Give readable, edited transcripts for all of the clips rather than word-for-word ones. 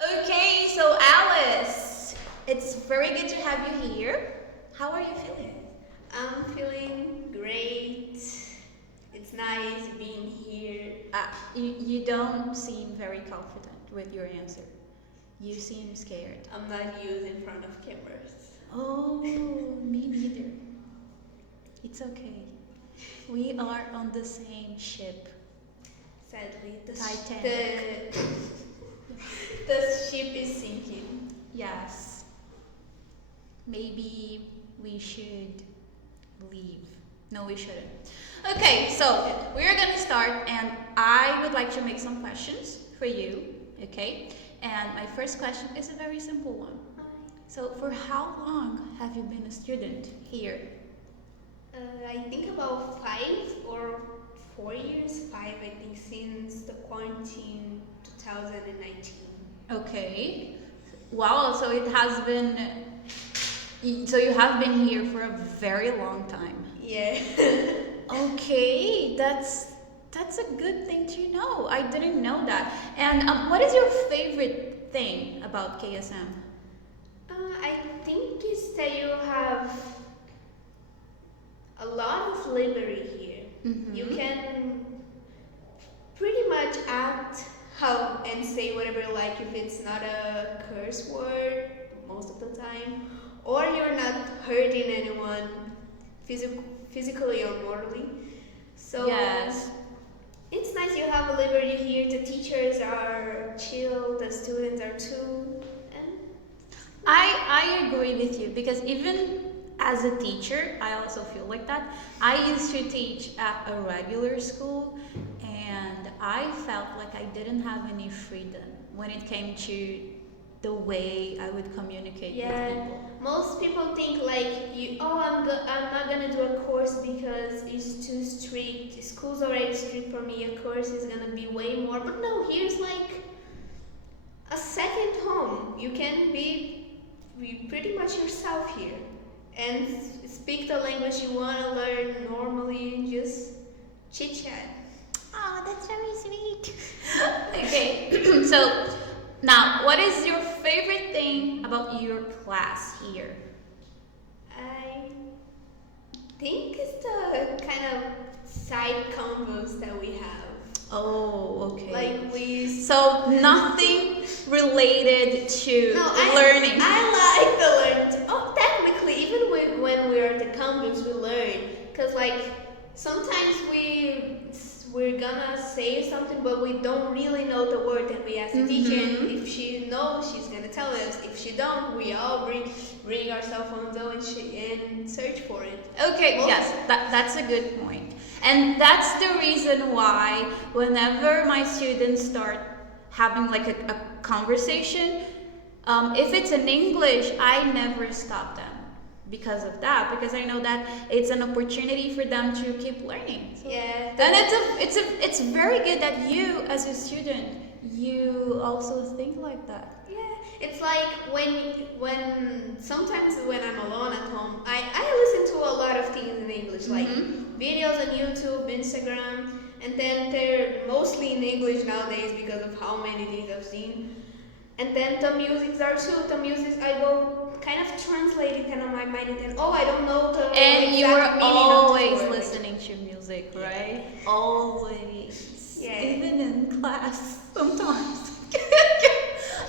Okay, so Alice, it's very good to have you here. How are you feeling? I'm feeling great. It's nice being here. You don't seem very confident with your answer. You seem scared. I'm not used in front of cameras. Oh, me neither. It's okay. We are on the same ship. Sadly, Titanic. the ship is sinking. Yes. Maybe we should leave. No, we shouldn't. Okay, so we're gonna start, and I would like to make some questions for you. Okay, and my first question is a very simple one. So, for how long have you been a student here? I think about 5 or 4 years. 5, I think, since the quarantine 2019. Okay. Wow, so it has been. So you have been here for a very long time. Yeah. Okay, that's a good thing to know. I didn't know that. And what is your favorite thing about KSM? I think it's that you have a lot of liberty here. Mm-hmm. You can pretty much act how and say whatever you like if it's not a curse word most of the time, or you're not hurting anyone physically or morally. So Yes. it's nice you have a liberty here. The teachers are chill, the students are too, and I agree with you because even as a teacher, I also feel like that. I used to teach at a regular school, and I felt like I didn't have any freedom when it came to the way I would communicate with people. most people think like I'm not gonna do a course because it's too strict. School's already strict for me. A course is gonna be way more. But no, here's like a second home. You can be pretty much yourself here and speak the language you want to learn normally. Just chit chat. Oh, that's very sweet. Okay, so now, what is your favorite thing about your class here? I think it's the kind of side combos that we have. Oh, okay. Like we. So nothing related to No, learning. I like the learn. Oh, technically, even when we're at the combos, we learn. Cause like sometimes we're gonna say something, but we don't really know the word, and we ask the teacher, and if she knows, she's gonna tell us. If she don't, we all bring our cell phones out and search for it. Okay, yes, that's a good point. And that's the reason why whenever my students start having like a conversation, if it's in English, I never stop them because of that, because I know that it's an opportunity for them to keep learning. So, Yeah. and it's very good that you as a student you also think like that. Yeah, it's like when sometimes when I'm alone at home, I listen to a lot of things in English, like videos on YouTube, Instagram, and then they're mostly in English nowadays because of how many things I've seen. And then the musics are too. The music I go kind of translate it in my mind, and then I don't know the And you exact are meaning of the always word. listening to music, right? Always. Yeah. Even in class, sometimes.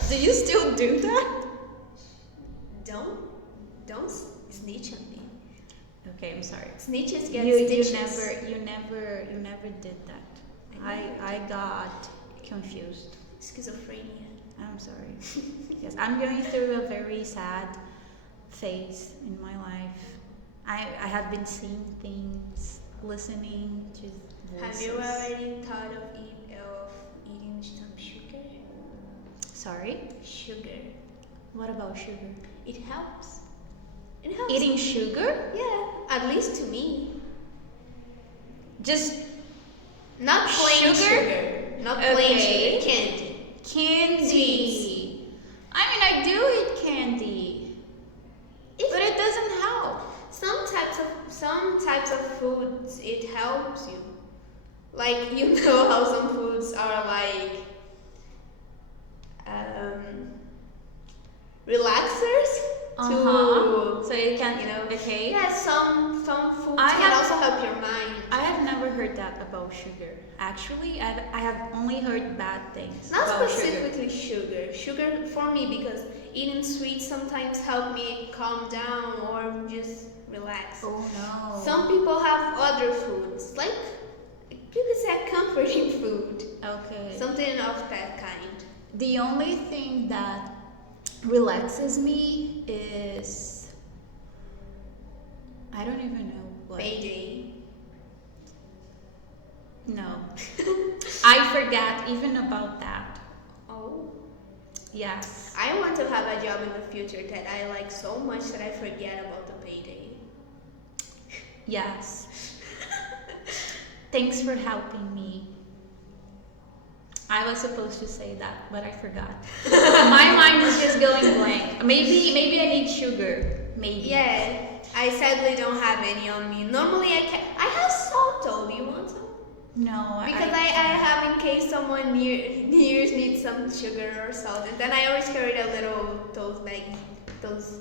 Do you still do that? Don't snitch on me. Okay, I'm sorry. Snitches get You stitches. you never did that. I got confused. Schizophrenia. I'm sorry. Yes, I'm going through a very sad phase in my life. I have been seeing things, listening to voices. Have you already thought of eating some sugar? Sorry? Sugar. What about sugar? It helps. It helps. Eating sugar? Yeah, at least to me. Just Not plain sugar. Not plain Okay. sugar. Candy. candy. Sweets. I mean, I do eat candy, but it doesn't help. Some types of foods it helps you. Like you know how some foods are like relaxers to So you can, okay. Yeah, some food I can have- also help your mind. I have never heard that about sugar. Actually, I have only heard bad things Not about sugar. specifically sugar. Sugar for me because eating sweets sometimes help me calm down or just relax. Oh no. Some people have other foods, like you could say comforting food, Okay. something of that kind. The only thing that relaxes me is I don't even know what. Payday. No. I forgot even about that. Oh. Yes. I want to have a job in the future that I like so much that I forget about the payday. Yes. Thanks for helping me. I was supposed to say that, but I forgot. My mind is just going blank. Maybe I need sugar. Maybe. Yeah, I sadly don't have any on me. Normally I have salt though. Do you want some? No. Because I have in case someone nears needs some sugar or salt, and then I always carried a little those bags.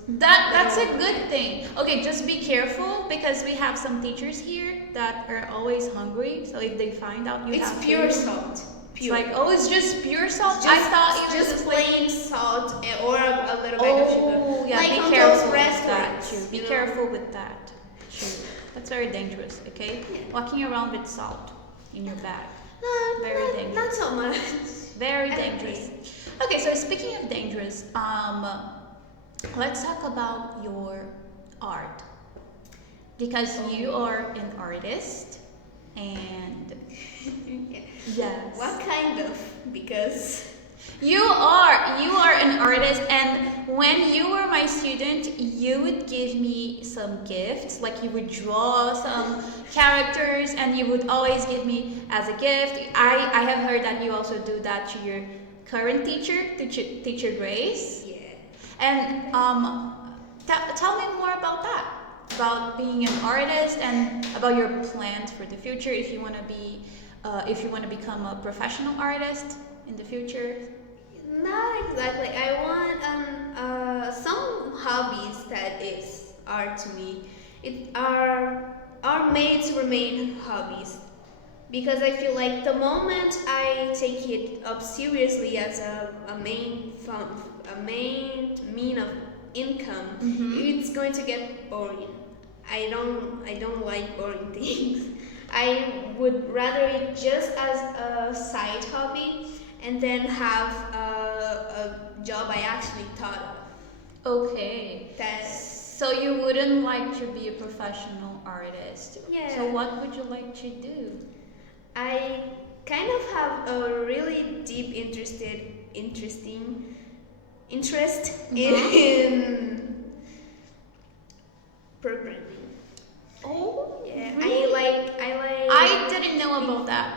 That's a good thing. Okay, just be careful because we have some teachers here that are always hungry. So if they find out you It's have pure food, salt. it's Pure. like, oh, it's just pure salt. Just, I thought it was just like, plain salt or a little bag of sugar. oh, yeah, Like be on careful those with that restaurants, too. Be you know? careful with that. True. That's very dangerous. Okay, Yeah. walking around with salt in your bag, No, Very not, dangerous. not so much. very I don't dangerous. Okay, so speaking of dangerous, let's talk about your art because you are an artist and Yeah. yes. What kind of? Because You are an artist, and when you were my student, you would give me some gifts, like you would draw some characters, and you would always give me as a gift. I have heard that you also do that to your current teacher Grace. yeah. And tell me more about that, about being an artist, and about your plans for the future. If you want to become a professional artist in the future. Not exactly. I want some hobbies that is art to me. It are made to remain hobbies because I feel like the moment I take it up seriously as a main mean of income, it's going to get boring. I don't like boring things. I would rather it just as a side hobby and then have a job I actually thought of. Okay. So you wouldn't like to be a professional artist. Yeah. So what would you like to do? I kind of have a really deep interest in programming. Oh, Yeah, really? I didn't know about that.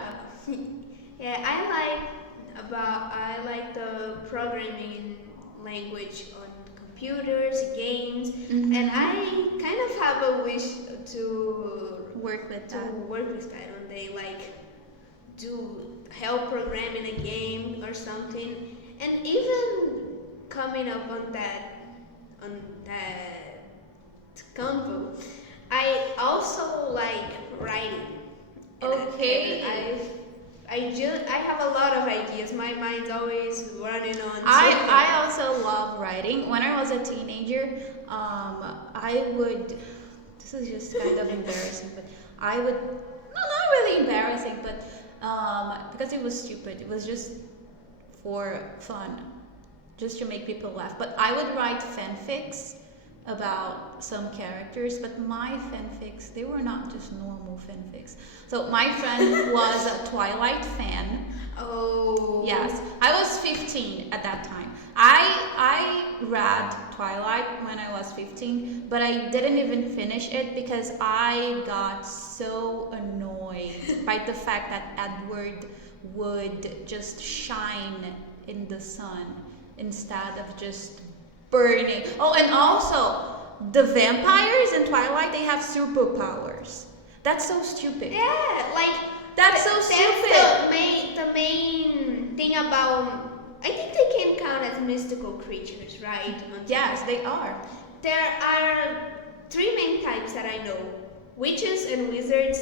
Yeah, I like the programming language on computers, games, and I kind of have a wish to Work with that. work with that one day, like do help program in a game or something, and even coming up on that combo. I also like writing. And Okay. I have a lot of ideas. My mind's always running on. I also love writing. When I was a teenager, I would. This is just kind of embarrassing, but I would. No, not really embarrassing, but because it was stupid. It was just for fun, just to make people laugh. But I would write fanfics about some characters, but my fanfics, they were not just normal fanfics. So my friend was a Twilight fan. Oh. Yes, I was 15 at that time. I read Twilight when I was 15, but I didn't even finish it because I got so annoyed by the fact that Edward would just shine in the sun instead of just burning. Oh, and also the vampires in Twilight, they have superpowers. That's so stupid. Yeah, like That's so stupid. The main thing about. I think they can count as mystical creatures, right? Yes, they are. There are three main types that I know: witches and wizards,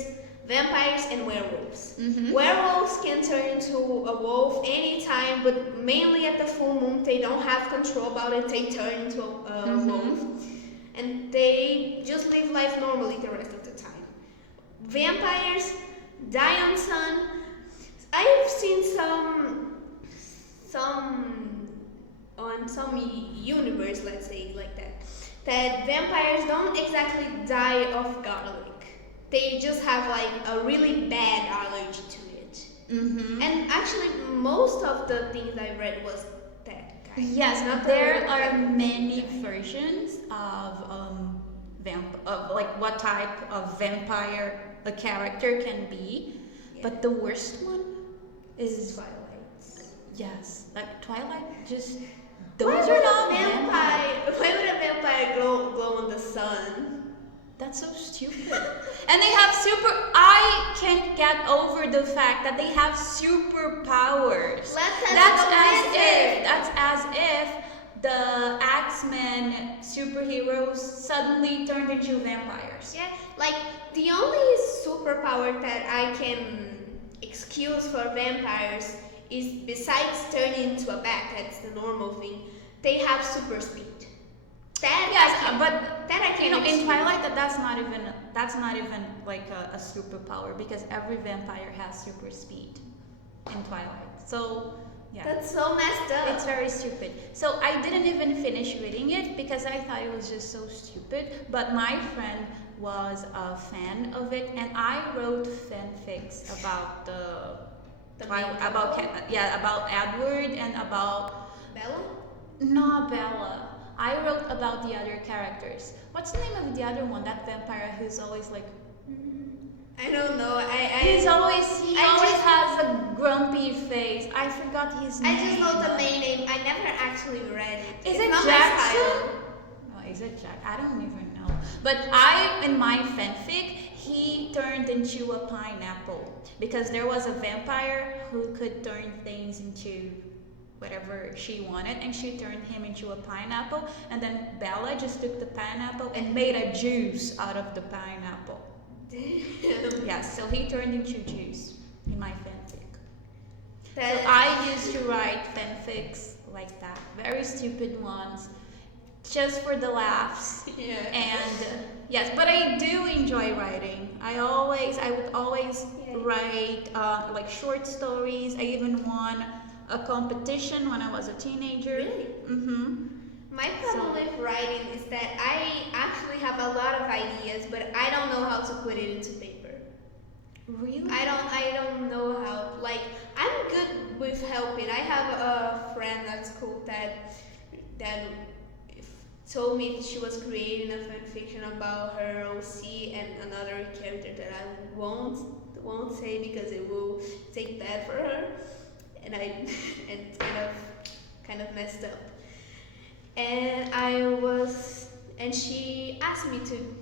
vampires and werewolves. Werewolves can turn into a wolf anytime, but mainly at the full moon. They don't have control about it. They turn into a wolf, and they just live life normally the rest of the time. Vampires die on sun. I've seen some on some universe, let's say like that vampires don't exactly die of garlic. They just have like a really bad allergy to it. And actually, most of the things I read was that guy. Yes, not there are many versions of like what type of vampire a character can be, but the worst one is Twilight. Yes, like Twilight. Just those are not vampires. Why would a vampire glow in the sun? That's so stupid. And they have I can't get over the fact that they have superpowers. That's as if the X-Men superheroes suddenly turned into vampires. Yeah, like the only superpower that I can excuse for vampires is, besides turning into a bat, that's the normal thing, they have super speed. In Twilight, that's not even like a superpower, because every vampire has super speed in Twilight. So yeah, that's so messed up. It's very stupid. So I didn't even finish reading it because I thought it was just so stupid. But my friend was a fan of it, and I wrote fanfics about about Edward and about Bella. Not Bella. I wrote about the other characters. What's the name of the other one? That vampire who's always like... I don't know. He always has a grumpy face. I forgot his name. I just know the main name. I never actually read it. Is it Jackson? Oh, is it Jack? I don't even know. But in my fanfic, he turned into a pineapple because there was a vampire who could turn things into whatever she wanted, and she turned him into a pineapple, and then Bella just took the pineapple and made a juice out of the pineapple. Damn. Yes, so he turned into juice in my fanfic. So I used to write fanfics like that, very stupid ones, just for the laughs. Yeah. And yes, but I do enjoy writing. I would always write like short stories. I even won a competition when I was a teenager. Really? My problem with writing is that I actually have a lot of ideas, but I don't know how to put it into paper. Really? I don't know how. Like, I'm good with helping. I have a friend at school that told me that she was creating a fanfiction about her OC and another character that I won't say because it will take bad for her. And it's kind of messed up. And she asked me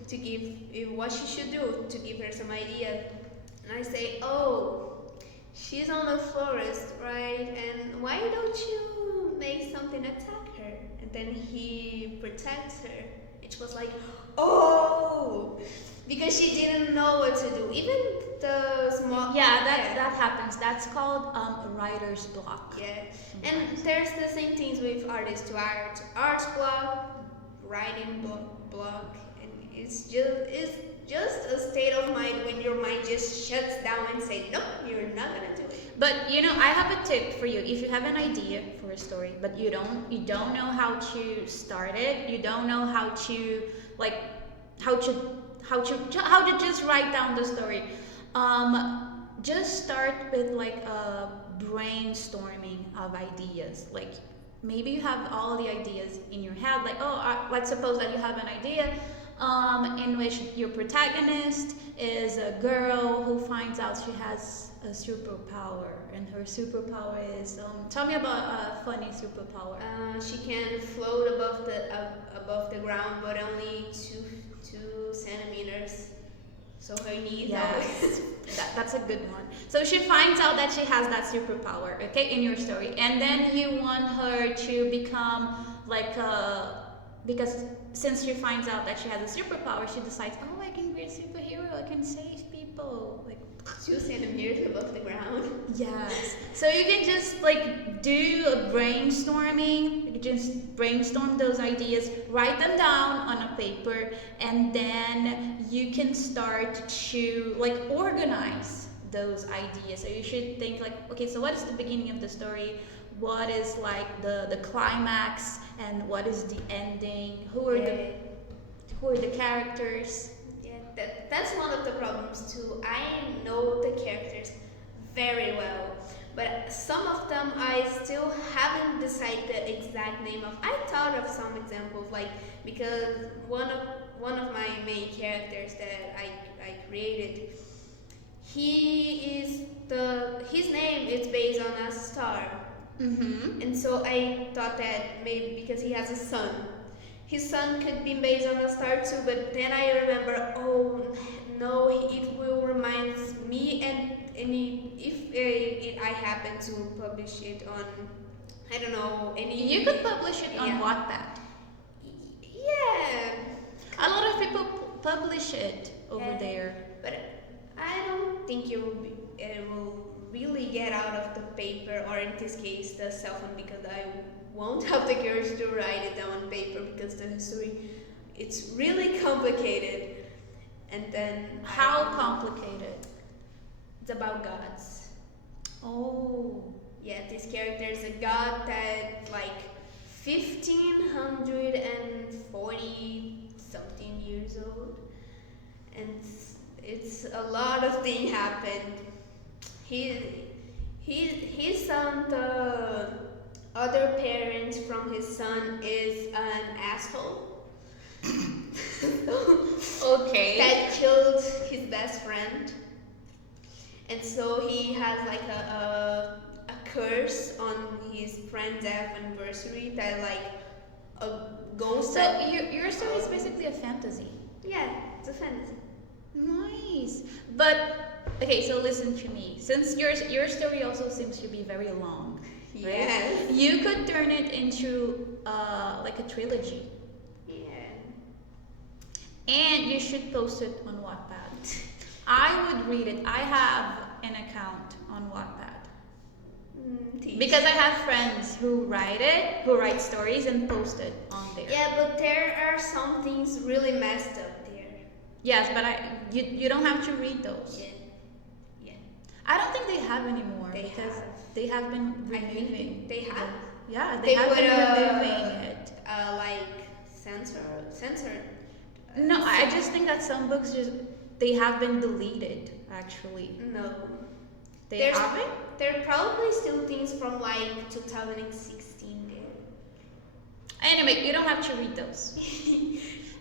to give what she should do to give her some idea. And I say, oh, she's on the forest, right? And why don't you make something attack her? And then he protects her. And she was like, oh, because she didn't know what to do. Even the small... Yeah, that happens. That's called writer's block. Yeah, and there's the same things with artist to art. Art block, writing block, and it's just a state of mind when your mind just shuts down and says, nope, you're not gonna do it. But I have a tip for you. If you have an idea for a story, but you don't know how to start it, you don't know how to just write down the story. Just start with like a brainstorming of ideas. Like maybe you have all the ideas in your head. Like let's suppose that you have an idea in which your protagonist is a girl who finds out she has a superpower, and her superpower is tell me about a funny superpower. She can float above the ground, but only 2 centimeters. So her knees Yes, that's a good one. So she finds out that she has that superpower, okay, in your story, and then you want her to become like a, because since she finds out that she has a superpower, she decides, oh, I can be a superhero, I can save people, like always 2 centimeters above the ground. yes. So you can just like do a brainstorming. You can just brainstorm those ideas, write them down on a paper, and then you can start to like organize those ideas. So you should think like, okay, so what is the beginning of the story? What is like the climax, and what is the ending? Who are the characters? Yeah, that's one of the problems too. I know the characters very well, but some of them I still haven't decided the exact name of. I thought of some examples, like because one of my main characters that I created, his name is based on a star, and so I thought that maybe because he has a son, his son could be based on a star too. But then I remember, oh no, it will remind me, and if I happen to publish it on, I don't know, any. You could publish it on Yeah. Wattpad. Yeah. A lot of people publish it over Yeah. there. But I don't think it will really get out of the paper, or in this case, the cell phone, because I won't have the courage to write it down on paper, because the history, it's really complicated. And then How complicated? it's about gods. Oh. Yeah, this character is a god that like 1540 something years old, and it's a lot of things happened. His son, the other parent from his son is an asshole. Okay. That killed his best friend, and so he has like a curse on his friend's anniversary that like a ghost. So your story is basically a fantasy. Yeah, it's a fantasy. Nice. But okay, so listen to me. Since your story also seems to be very long, right? Yes. You could turn it into like a trilogy. Yeah. And you should post it on Wattpad. I would read it. I have an account on Wattpad. Because I have friends who write stories and post it on there. Yeah, but there are some things really messed up there. Yes, but you don't have to read those. Yeah. Yeah. I don't think they have anymore They because have. they have been I think removing. they have. Yeah, They have would, been removing it. Like censored. No, I just think that some books they have been deleted actually. No. They There's- haven't? There are probably still things from like 2016 there. Anyway, you don't have to read those.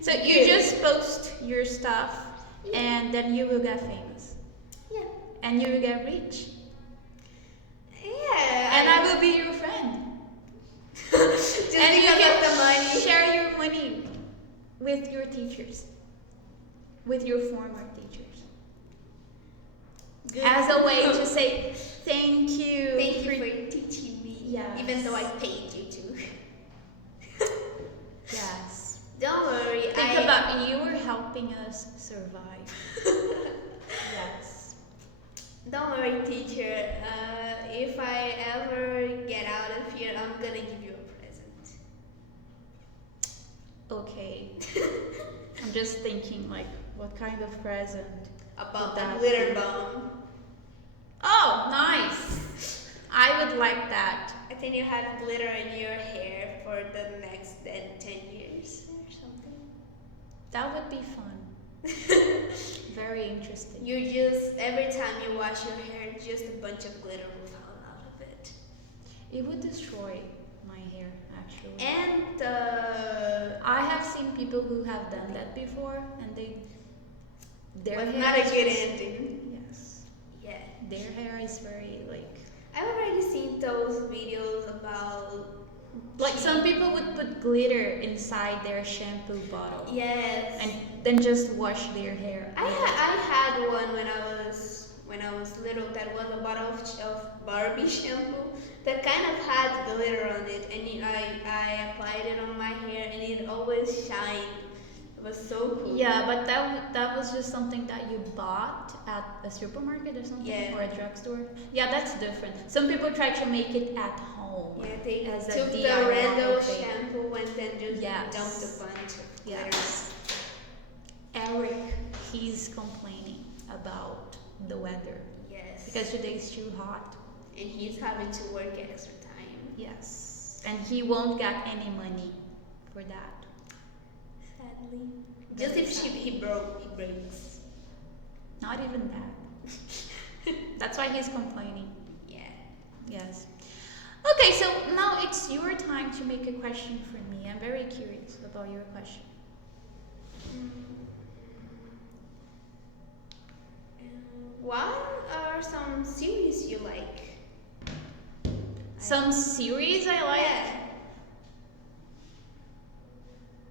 So you Yeah. just post your stuff and then you will get famous. Yeah. And you will get rich. Yeah. And I will be your friend. Just And you because can of the money. share your money with your teachers. With your former teachers. Good. As a way to say thank you. Thank you for teaching me. Yes. Even though I paid you to. Yes. Don't worry. Think about it, you were helping us survive. Yes. Don't worry, teacher. If I ever get out of here, I'm gonna give you a present. Okay. I'm just thinking like what kind of present? About That the glitter bomb. Oh, nice. I would like that. I think you have glitter in your hair for the next 10 years or something. That would be fun. Very interesting. You just, every time you wash your hair, just a bunch of glitter will fall out of it. It would destroy my hair actually. And I have seen people who have done that before and their was hair not a is good just- ending. Yes. Yeah. Their hair is very like I've already seen those videos about Like some people would put glitter inside their shampoo bottle. Yes. And then just wash their hair. I had one when I was little. That was a bottle of Barbie shampoo that kind of had glitter on it, and I applied it on my hair, and it always shined. It was so cool. Yeah, but that was just something that you bought at a supermarket or something, Yeah. or a drugstore. Yeah, that's different. Some people try to make it at home. Yeah, they As a took the DIY random thing. shampoo and then just Yes. dumped a bunch of glitter. Yes. Eric, he's complaining about the weather Yes. because today is too hot. And he's having to work extra time. Yes, and he won't get any money for that. Sadly. Just Very if sad. he breaks. Not even that. That's why he's complaining. Yeah. Yes. Okay, so now it's your time to make a question for me. I'm very curious about your question. What are some series you like? Some series I like? Yeah.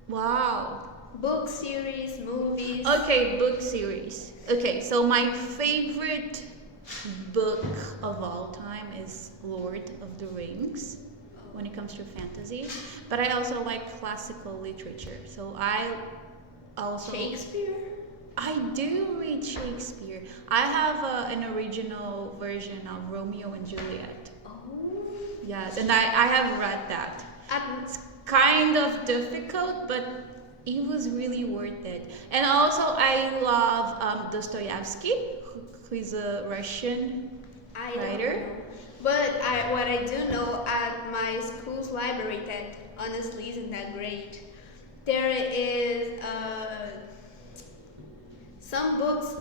Wow. Book series, movies. Okay, book series. Okay, so my favorite book of all time is Lord of the Rings when it comes to fantasy, but I also like classical literature. So I also Shakespeare? I do read Shakespeare. I have an original version of Romeo and Juliet. Oh. Yes, and I have read that. It's kind of difficult, but it was really worth it. And also, I love Dostoevsky, who is a Russian I don't writer. know. But what I do know at my school's library that honestly isn't that great, there is some books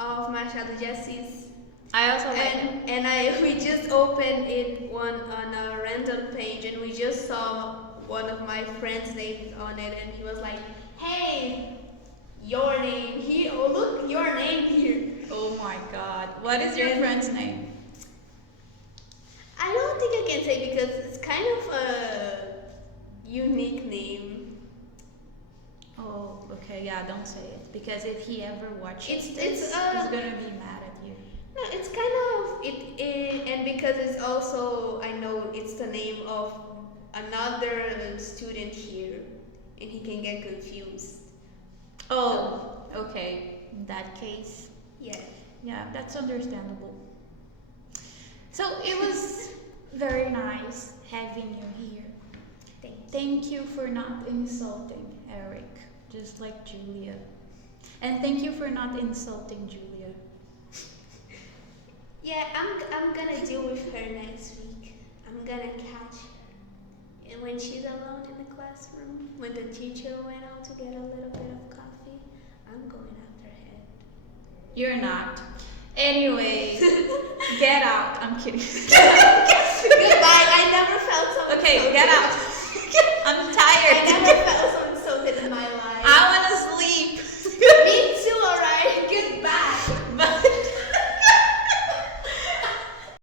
of Machado de Assis. I also like him. And we just opened it one on a random page, and we just saw one of my friends' names on it, and he was like, "Hey, your name here! Oh, look, your name here!" Oh my God! What is your And- friend's name? I don't think I can say because it's kind of a unique name. Oh, okay, yeah, don't say it because if he ever watches It's- this, it's, he's gonna be mad at you. No, it's kind of it, and because it's also I know it's the name of another student here, and he can get confused. Oh, okay. In that case, Yeah. yeah, that's understandable. So it was very nice having you here. Thanks. Thank you for not insulting Eric, just like Julia. And thank you for not insulting Julia. Yeah, I'm gonna deal with her next week. I'm gonna catch her. And when she's alone in the classroom, when the teacher went out to get a little bit of coffee, I'm going after her. You're not. Anyways, get out. I'm kidding. Goodbye. I never felt something. Okay, so get good. out. I'm tired. I never